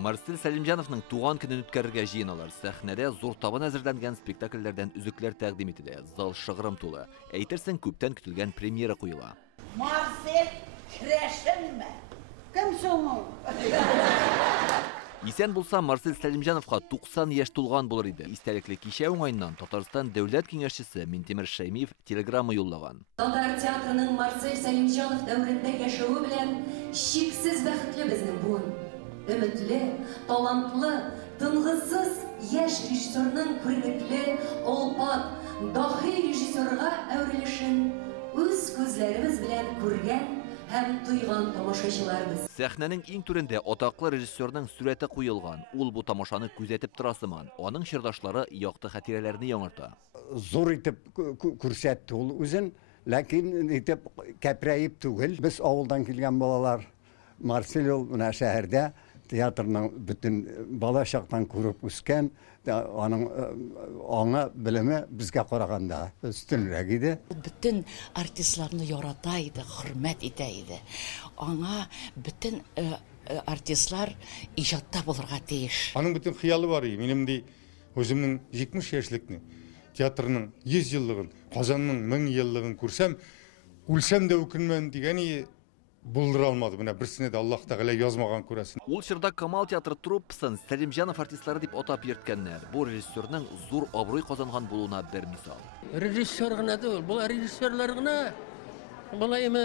Марсель Сәлимҗановның туган көнен үткәрергә җыеналар. Сәхнәдә зур табын әзерләнгән спектакльләрдән үзекләр тәкъдим ителә. Зал шыгрым тулы. Әйтерсең, күптән көтелгән премьера куела. Марсель Крешенме? Кем соң? Исән булса, Марсель Сәлимҗановка 90 яшь тулган булыр иде. Истәлекле кичә уңайыннан Татарстан дәүләт киңәшчесе Минтимер Шәймиев телеграмма юллаган. Татар театрының Марсель Сәлимҗанов дәүрендә яшәүе белән чиксез бәхетле безнең буын. Өметле, талантлы, тынгысыз яшь режиссерның күренекле, олпат, дахи режиссерга әверелешен үз күзләребез белән күргән һәм тойган тамашачыларбыз. Сәхнәнең иң түрендә атаклы режиссерның сурәте куелган. Ул бу тамашаны күзәтеп торасыман. Аның чирдашлары якты хатирәләрне яңарта. Зур итеп күрсәтте ул үзен, ләкин итеп кәпрәеп түгел. Без авылдан килгән балалар, Марсель менә шәһәрдә театрның бүтән бала чактан күреп үскән, аның аңа белеме безгә караганда өстенрәк иде. Бүтән артистларны ярата иде, хөрмәт итә иде. Аңа бүтән артистлар иҗатта булырга тиеш. Аның бүтән хыялы бар иде. Минем ди өземнең 70 яшьлекне, театрның 100 еллыгын, Казанның 1000 еллыгын күрсәм, үлсәм дә үкенмәм дигән булдыра алмады. Менә берсенә дә Аллаһ Тәгалә язмаган күрәсен. Ул чорда Камал театры труппасын Сәлимҗанов артистлары дип атап йөрткәннәр. Бу режиссерның зур абруй казанган булуына бер мисал. Режиссер гына түгел, бу режиссерлар гына. Булаймы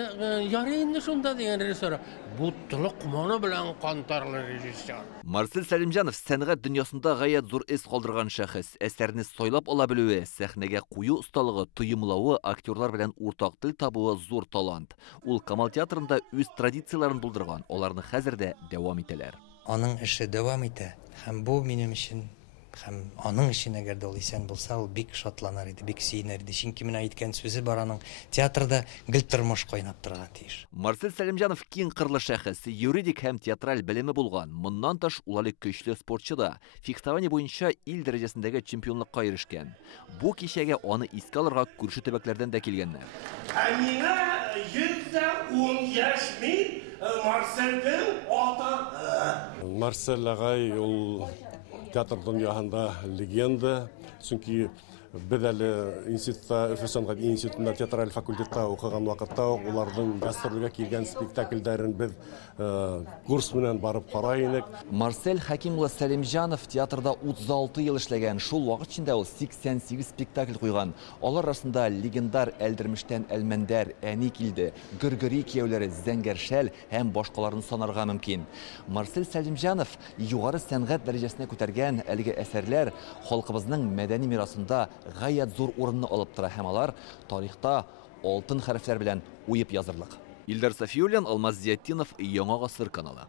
ярый инде шунда дигән режиссер. Бу тылык моны белән кантарлы режиссер. Марсель Сәлимҗанов сәнгать дөньясында гаять зур эз калдырган шәхес. Әсәрне сайлап ала белүе, сәхнәгә кую осталыгы, тоемлавы, актерлар белән уртак тел табуы зур талант. Ул Камал театрында үз традицияларын булдырган, аларны хәзер дә дәвам итәләр. Аның эше дәвам итә. Һәм бу минем өчен һәм аның өчен әгәр дә ул исән булса, ул бик шатланыр иде, бик сөенер иде. Чөнки менә әйткән сүзе бар аның театрда гел тормыш кайнап торган тиеш. Марсель Сәлимҗанов киң кырлы шәхес, юридик һәм театраль белеме булган. Моннан тыш ул әле көчле спортчы да. Фехтование буенча ил дәрәҗәсендәге чемпионлыкка ирешкән. Бу кичәгә аны искә алырга күрше төбәкләрдән дә килгәннәр. Миңа 110 яшь мин Марсельдән ата. Марсель агай ул театр дөньясында легенда, чөнки без әле институтта, Өфө сәнгать институтында театраль факультетта укыган вакытта уларның гастрольгә килгән спектакльләрен без курс белән барып карый идек. Марсель Хәкимулла Сәлимҗанов театрда 36 ел эшләгән. Шул вакыт içендә ул 88 спектакль куйган. Алар арасында легендар Әлдермештән Әлмәндәр, Әни килде, Гөргөри кияүләре, Зәңгәршәл һәм башкаларын санарга мөмкин. Марсель Сәлимҗанов югары сәнгать дәрәҗәсенә күтәргән әлеге әсәрләр халкыбызның мәдәни мирасында гаять зур урынны алып тора һәм алар тарихта алтын хәрефләр белән уеп язырлык. Илдар Сафиуллин, Алмаз Зиятдинов, Яңа гасыр каналы.